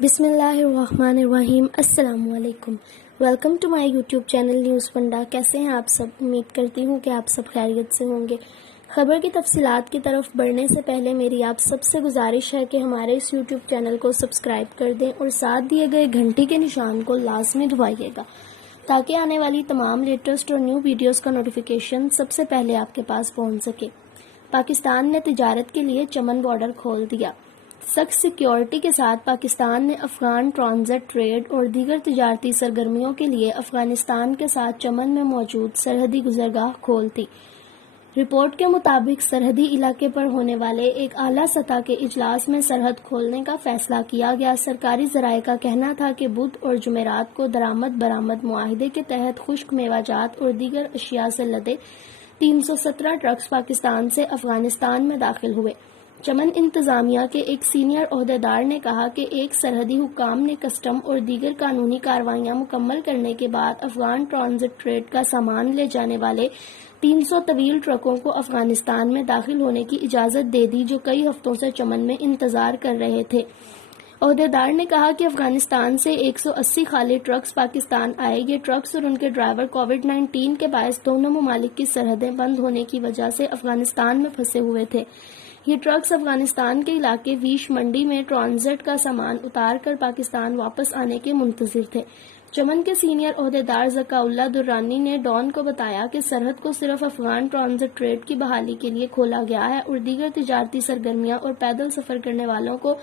بسم اللہ الرحمن الرحیم۔ السلام علیکم، welcome to my YouTube channel News Panda. کیسے ہیں آپ سب؟ امید کرتی ہوں کہ آپ سب خیریت سے ہوں گے۔ خبر کی تفصیلات کی طرف بڑھنے سے پہلے میری آپ سب سے گزارش ہے کہ ہمارے اس یوٹیوب چینل کو سبسکرائب کر دیں اور ساتھ دیے گئے گھنٹی کے نشان کو لازمی دبائیے گا تاکہ آنے والی تمام لیٹسٹ اور نیو ویڈیوز کا نوٹیفیکیشن سب سے پہلے آپ کے پاس پہنچ سکے۔ پاکستان نے تجارت کے لیے چمن بارڈر کھول دیا۔ سخت سیکیورٹی کے ساتھ پاکستان نے افغان ٹرانزٹ ٹریڈ اور دیگر تجارتی سرگرمیوں کے لیے افغانستان کے ساتھ چمن میں موجود سرحدی گزرگاہ کھول دی۔ رپورٹ کے مطابق سرحدی علاقے پر ہونے والے ایک اعلیٰ سطح کے اجلاس میں سرحد کھولنے کا فیصلہ کیا گیا۔ سرکاری ذرائع کا کہنا تھا کہ بدھ اور جمعرات کو درآمد برآمد معاہدے کے تحت خشک میوہ جات اور دیگر اشیاء سے لدے 317 ٹرکس پاکستان سے افغانستان میں داخل ہوئے۔ چمن انتظامیہ کے ایک سینئر عہدیدار نے کہا کہ ایک سرحدی حکام نے کسٹم اور دیگر قانونی کارروائیاں مکمل کرنے کے بعد افغان ٹرانزٹ ٹریڈ کا سامان لے جانے والے 300 طویل ٹرکوں کو افغانستان میں داخل ہونے کی اجازت دے دی، جو کئی ہفتوں سے چمن میں انتظار کر رہے تھے۔ عہدیدار نے کہا کہ افغانستان سے 180 خالی ٹرکس پاکستان آئے۔ یہ ٹرکس اور ان کے ڈرائیور کووڈ-19 کے باعث دونوں ممالک کی سرحدیں بند ہونے کی وجہ سے افغانستان میں پھنسے ہوئے تھے۔ یہ ٹرکس افغانستان کے علاقے ویش منڈی میں ٹرانزٹ کا سامان اتار کر پاکستان واپس آنے کے منتظر تھے۔ چمن کے سینئر عہدیدار ذکا اللہ درانی نے ڈان کو بتایا کہ سرحد کو صرف افغان ٹرانزٹ ٹریڈ کی بحالی کے لیے کھولا گیا ہے اور دیگر تجارتی سرگرمیاں اور پیدل سفر کرنے والوں کو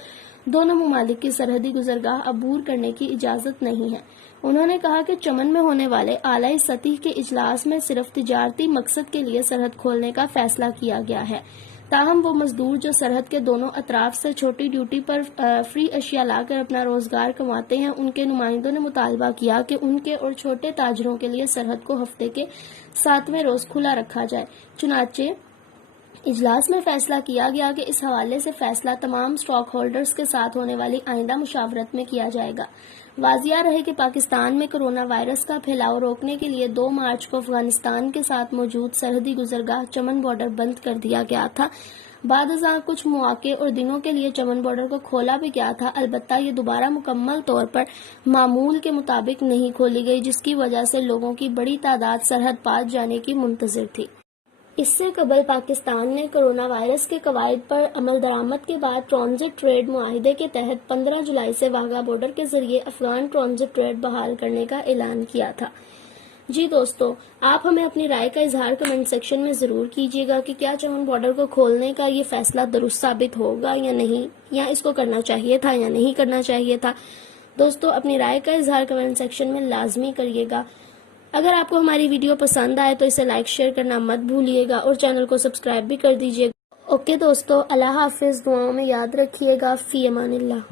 دونوں ممالک کی سرحدی گزرگاہ عبور کرنے کی اجازت نہیں ہے۔ انہوں نے کہا کہ چمن میں ہونے والے اعلیٰ سطح کے اجلاس میں صرف تجارتی مقصد کے لیے سرحد کھولنے کا فیصلہ کیا گیا ہے، تاہم وہ مزدور جو سرحد کے دونوں اطراف سے چھوٹی ڈیوٹی پر فری اشیاء لا کر اپنا روزگار کماتے ہیں، ان کے نمائندوں نے مطالبہ کیا کہ ان کے اور چھوٹے تاجروں کے لیے سرحد کو ہفتے کے 7ویں روز کھلا رکھا جائے۔ چنانچہ اجلاس میں فیصلہ کیا گیا کہ اس حوالے سے فیصلہ تمام اسٹاک ہولڈرز کے ساتھ ہونے والی آئندہ مشاورت میں کیا جائے گا۔ واضح رہے کہ پاکستان میں کرونا وائرس کا پھیلاؤ روکنے کے لیے 2 مارچ کو افغانستان کے ساتھ موجود سرحدی گزرگاہ چمن بارڈر بند کر دیا گیا تھا۔ بعد ازاں کچھ مواقع اور دنوں کے لیے چمن بارڈر کو کھولا بھی گیا تھا، البتہ یہ دوبارہ مکمل طور پر معمول کے مطابق نہیں کھولی گئی، جس کی وجہ سے لوگوں کی بڑی تعداد سرحد پار جانے کی منتظر تھی۔ اس سے قبل پاکستان نے کرونا وائرس کے قواعد پر عمل درآمد کے بعد ٹرانزٹ ٹریڈ معاہدے کے تحت 15 جولائی سے واہگہ بارڈر کے ذریعے افغان ٹرانزٹ ٹریڈ بحال کرنے کا اعلان کیا تھا۔ جی دوستو، آپ ہمیں اپنی رائے کا اظہار کمنٹ سیکشن میں ضرور کیجیے گا کہ کیا چمن بارڈر کو کھولنے کا یہ فیصلہ درست ثابت ہوگا یا نہیں، یا اس کو کرنا چاہیے تھا یا نہیں کرنا چاہیے تھا۔ دوستو، اپنی رائے کا اظہار کمنٹ سیکشن میں لازمی کریے گا۔ اگر آپ کو ہماری ویڈیو پسند آئے تو اسے لائک شیئر کرنا مت بھولیے گا اور چینل کو سبسکرائب بھی کر دیجیے گا۔ اوکے دوستو، اللہ حافظ، دعاؤں میں یاد رکھیے گا۔ فی امان اللہ۔